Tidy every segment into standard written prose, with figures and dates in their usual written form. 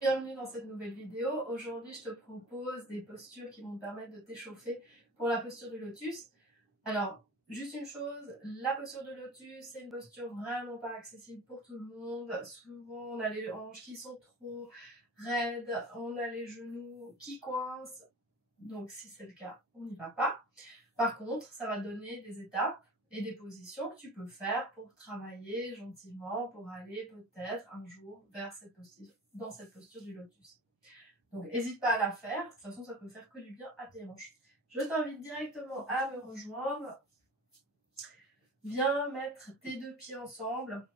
Bienvenue dans cette nouvelle vidéo. Aujourd'hui, je te propose des postures qui vont te permettre de t'échauffer pour la posture du lotus. Alors, juste une chose, la posture de lotus, c'est une posture vraiment pas accessible pour tout le monde. Souvent, on a les hanches qui sont trop raides, on a les genoux qui coincent. Donc, si c'est le cas, on n'y va pas. Par contre, ça va donner des étapes et des positions que tu peux faire pour travailler gentiment, pour aller peut-être un jour vers cette posture, dans cette posture du lotus. Donc n'hésite pas à la faire, de toute façon ça peut faire que du bien à tes hanches. Je t'invite directement à me rejoindre. Viens mettre tes deux pieds ensemble.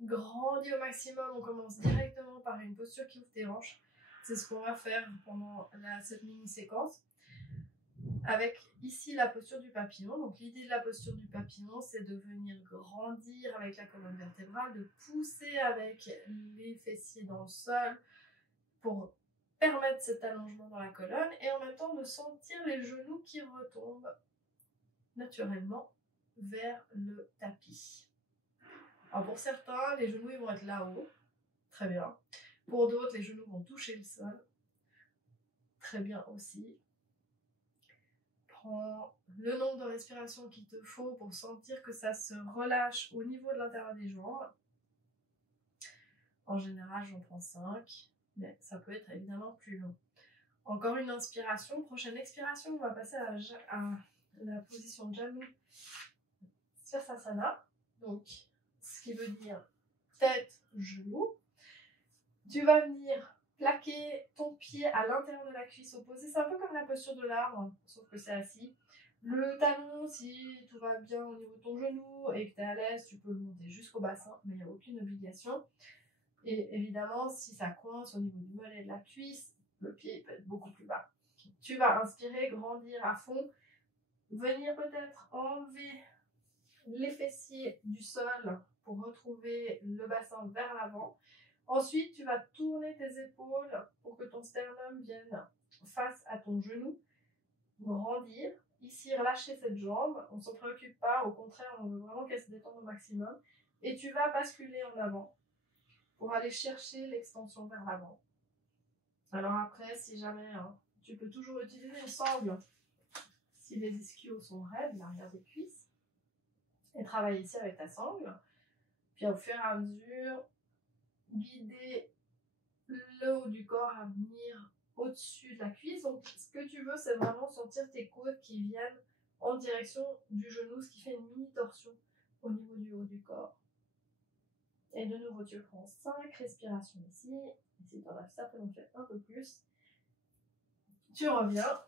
Grandis au maximum, on commence directement par une posture qui ouvre tes hanches. C'est ce qu'on va faire pendant cette mini-séquence. Avec ici la posture du papillon. Donc l'idée de la posture du papillon, c'est de venir grandir avec la colonne vertébrale, de pousser avec les fessiers dans le sol pour permettre cet allongement dans la colonne et en même temps de sentir les genoux qui retombent naturellement vers le tapis. Alors pour certains, les genoux ils vont être là-haut, très bien. Pour d'autres, les genoux vont toucher le sol, très bien aussi. Prends le nombre de respirations qu'il te faut pour sentir que ça se relâche au niveau de l'intérieur des jambes. En général, j'en prends 5, mais ça peut être évidemment plus long. Encore une inspiration. Prochaine expiration, on va passer à la position Janu Sirsasana. Donc, ce qui veut dire tête, genou. Tu vas venir plaquer ton pied à l'intérieur de la cuisse opposée. C'est un peu comme la posture de l'arbre, sauf que c'est assis. Le talon, si tout va bien au niveau de ton genou et que tu es à l'aise, tu peux le monter jusqu'au bassin, mais il n'y a aucune obligation. Et évidemment, si ça coince au niveau du mollet et de la cuisse, le pied peut être beaucoup plus bas. Tu vas inspirer, grandir à fond, venir peut-être enlever les fessiers du sol pour retrouver le bassin vers l'avant. Ensuite, tu vas tourner tes épaules pour que ton sternum vienne face à ton genou, grandir. Ici, relâcher cette jambe, on ne s'en préoccupe pas, au contraire, on veut vraiment qu'elle se détende au maximum. Et tu vas basculer en avant pour aller chercher l'extension vers l'avant. Alors après, si jamais, tu peux toujours utiliser une sangle si les ischios sont raides, l'arrière des cuisses, et travailler ici avec ta sangle. Puis au fur et à mesure, guider le haut du corps à venir au-dessus de la cuisse. Donc ce que tu veux, c'est vraiment sentir tes côtes qui viennent en direction du genou, ce qui fait une mini-torsion au niveau du haut du corps. Et de nouveau, tu prends 5 respirations ici. Et si tu en as certainement fait un peu plus, tu reviens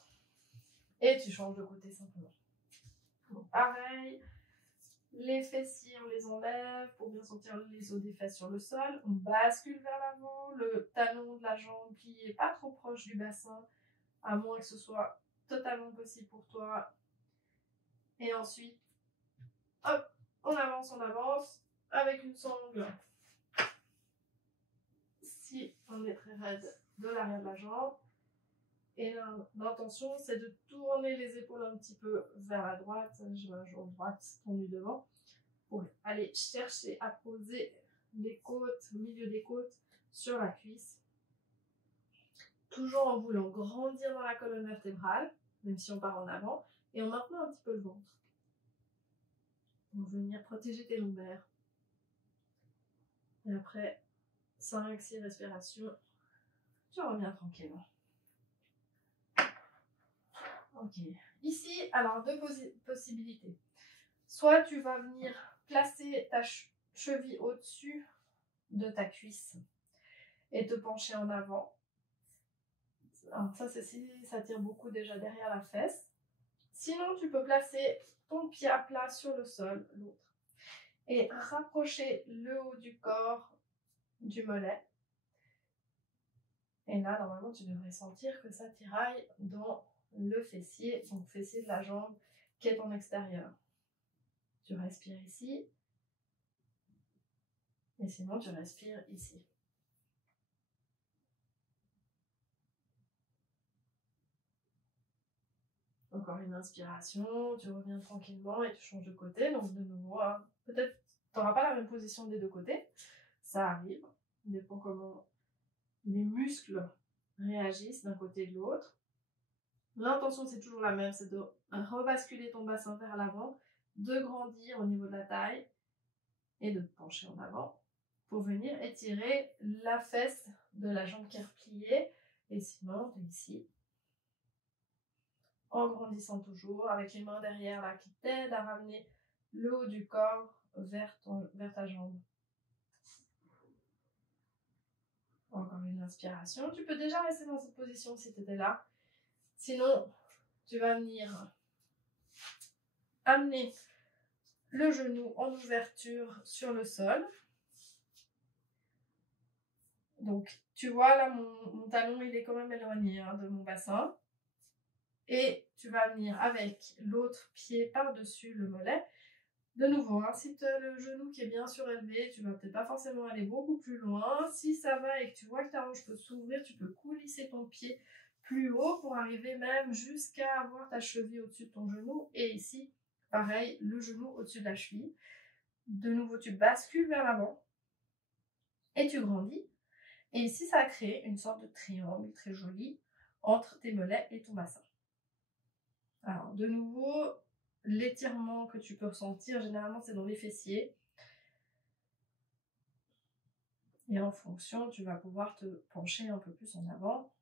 et tu changes de côté simplement. Donc pareil, les fessiers, on les enlève pour bien sentir les os des fesses sur le sol. On bascule vers l'avant, le talon de la jambe plié pas trop proche du bassin, à moins que ce soit totalement possible pour toi. Et ensuite, hop, on avance avec une sangle. Si on est très raide de l'arrière de la jambe. Et l'intention, c'est de tourner les épaules un petit peu vers la droite. Je vais la jambe droite tendue devant pour aller chercher à poser les côtes, le milieu des côtes sur la cuisse. Toujours en voulant grandir dans la colonne vertébrale, même si on part en avant, et en maintenant un petit peu le ventre. Pour venir protéger tes lombaires. Et après 5-6 respirations, tu reviens tranquillement. Ok. Ici, alors deux possibilités. Soit tu vas venir placer ta cheville au-dessus de ta cuisse et te pencher en avant. Alors ça, c'est si ça tire beaucoup déjà derrière la fesse. Sinon, tu peux placer ton pied à plat sur le sol, l'autre, et rapprocher le haut du corps du mollet. Et là, normalement, tu devrais sentir que ça tiraille dans le fessier, donc fessier de la jambe qui est en extérieur. Tu respires ici. Et sinon, tu respires ici. Encore une inspiration, tu reviens tranquillement et tu changes de côté. Donc de nouveau, peut-être tu n'auras pas la même position des deux côtés. Ça arrive, dépend comment les muscles réagissent d'un côté et de l'autre. L'intention, c'est toujours la même, c'est de rebasculer ton bassin vers l'avant, de grandir au niveau de la taille et de te pencher en avant pour venir étirer la fesse de la jambe qui est repliée. Et sinon, tu es ici, en grandissant toujours, avec les mains derrière là qui t'aident à ramener le haut du corps vers ta jambe. Encore une inspiration. Tu peux déjà rester dans cette position si tu étais là. Sinon, tu vas venir amener le genou en ouverture sur le sol. Donc, tu vois là, mon talon, il est quand même éloigné de mon bassin. Et tu vas venir avec l'autre pied par-dessus le mollet. De nouveau, si tu as le genou qui est bien surélevé, tu vas peut-être pas forcément aller beaucoup plus loin. Si ça va et que tu vois que ta hanche peut s'ouvrir, tu peux coulisser ton pied plus haut pour arriver même jusqu'à avoir ta cheville au-dessus de ton genou. Et ici, pareil, le genou au-dessus de la cheville. De nouveau, tu bascules vers l'avant et tu grandis. Et ici, ça crée une sorte de triangle très joli entre tes mollets et ton bassin. Alors, de nouveau, l'étirement que tu peux ressentir, généralement, c'est dans les fessiers. Et en fonction, tu vas pouvoir te pencher un peu plus en avant.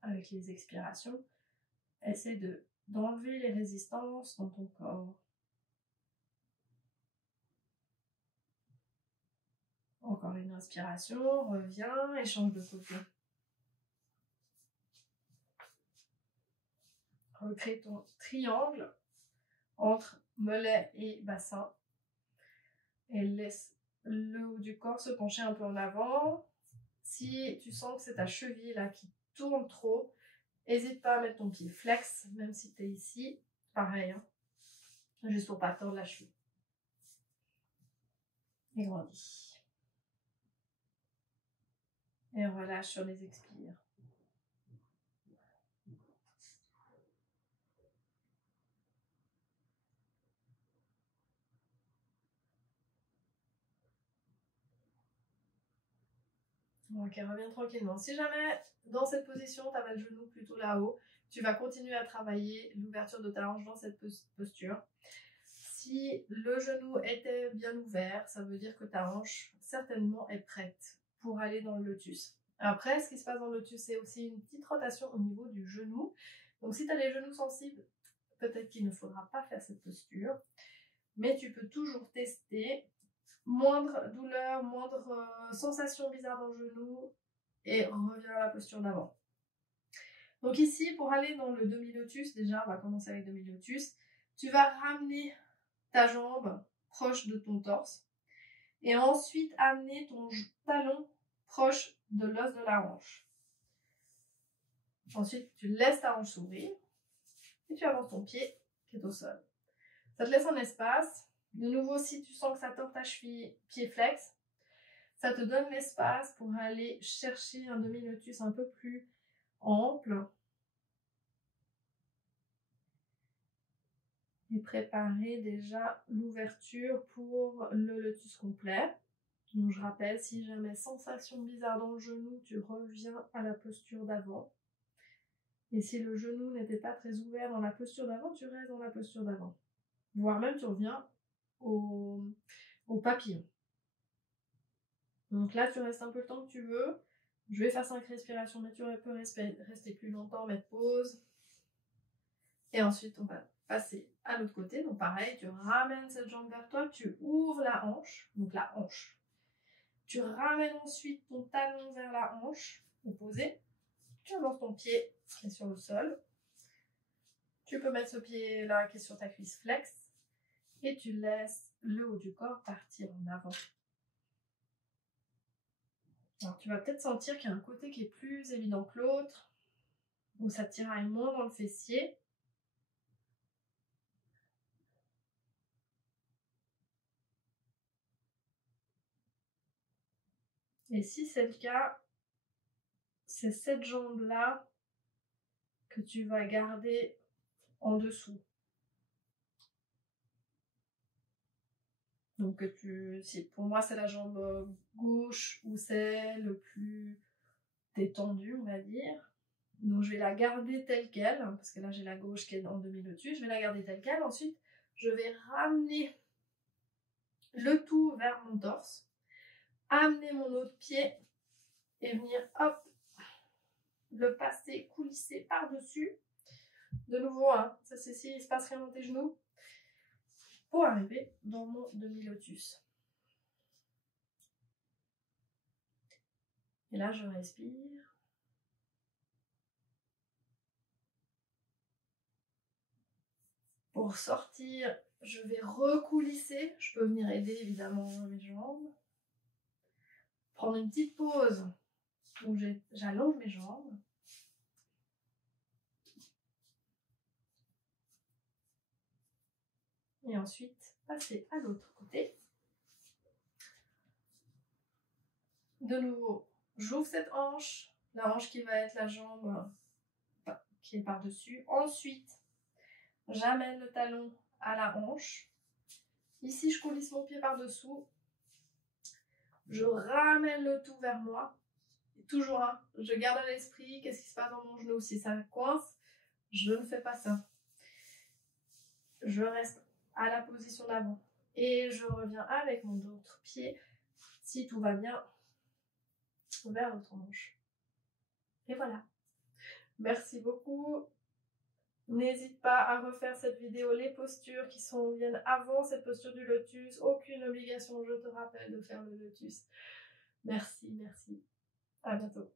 Avec les expirations, essaie d'enlever les résistances dans ton corps. Encore une inspiration, reviens et change de côté. Recrée ton triangle entre mollet et bassin. Et laisse le haut du corps se pencher un peu en avant. Si tu sens que c'est ta cheville là qui tourne trop, n'hésite pas à mettre ton pied flex, même si tu es ici. Pareil, juste pour pas tordre la cheville. Et grandis. Et relâche sur les expires. Ok, reviens tranquillement. Si jamais, dans cette position, tu avais le genou plutôt là-haut, tu vas continuer à travailler l'ouverture de ta hanche dans cette posture. Si le genou était bien ouvert, ça veut dire que ta hanche, certainement, est prête pour aller dans le lotus. Après, ce qui se passe dans le lotus, c'est aussi une petite rotation au niveau du genou. Donc, si tu as les genoux sensibles, peut-être qu'il ne faudra pas faire cette posture. Mais tu peux toujours tester. Moindre douleur, moindre sensation bizarre dans le genou et reviens à la posture d'avant. Donc ici, pour aller dans le demi-lotus, déjà, on va commencer avec demi-lotus. Tu vas ramener ta jambe proche de ton torse et ensuite amener ton talon proche de l'os de la hanche. Ensuite, tu laisses ta hanche s'ouvrir et tu avances ton pied qui est au sol. Ça te laisse un espace. De nouveau, si tu sens que ça tord ta cheville, pied flex, ça te donne l'espace pour aller chercher un demi-lotus un peu plus ample et préparer déjà l'ouverture pour le lotus complet. Donc je rappelle, si jamais sensation bizarre dans le genou, tu reviens à la posture d'avant. Et si le genou n'était pas très ouvert dans la posture d'avant, tu restes dans la posture d'avant. Voire même tu reviens au papillon. Donc là, tu restes un peu le temps que tu veux. Je vais faire 5 respirations, mais tu peux rester plus longtemps, mettre pause. Et ensuite, on va passer à l'autre côté. Donc pareil, tu ramènes cette jambe vers toi, tu ouvres la hanche. Donc la hanche. Tu ramènes ensuite ton talon vers la hanche, opposé. Tu avances ton pied qui est sur le sol. Tu peux mettre ce pied-là qui est sur ta cuisse flex. Et tu laisses le haut du corps partir en avant. Alors, tu vas peut-être sentir qu'il y a un côté qui est plus évident que l'autre, où ça tiraille moins dans le fessier. Et si c'est le cas, c'est cette jambe-là que tu vas garder en dessous. Donc si pour moi c'est la jambe gauche où c'est le plus détendu, on va dire. Donc je vais la garder telle quelle, parce que là j'ai la gauche qui est en demi-lotus, je vais la garder telle quelle. Ensuite, je vais ramener le tout vers mon torse, amener mon autre pied et venir, hop, le passer, coulisser par-dessus. De nouveau, hein, ça c'est s'il ne se passe rien dans tes genoux, pour arriver dans mon demi-lotus. Et là, je respire. Pour sortir, je vais recoulisser. Je peux venir aider évidemment mes jambes. Prendre une petite pause où j'allonge mes jambes. Et ensuite, passer à l'autre côté. De nouveau, j'ouvre cette hanche. La hanche qui va être la jambe qui est par-dessus. Ensuite, j'amène le talon à la hanche. Ici, je coulisse mon pied par-dessous. Je ramène le tout vers moi. Et toujours, hein, je garde à l'esprit qu'est-ce qui se passe dans mon genou. Si ça coince, je ne fais pas ça. Je reste à la position d'avant. Et je reviens avec mon autre pied, si tout va bien, vers l'autre hanche. Et voilà. Merci beaucoup. N'hésite pas à refaire cette vidéo, les postures qui viennent avant cette posture du lotus. Aucune obligation, je te rappelle, de faire le lotus. Merci, merci. À bientôt.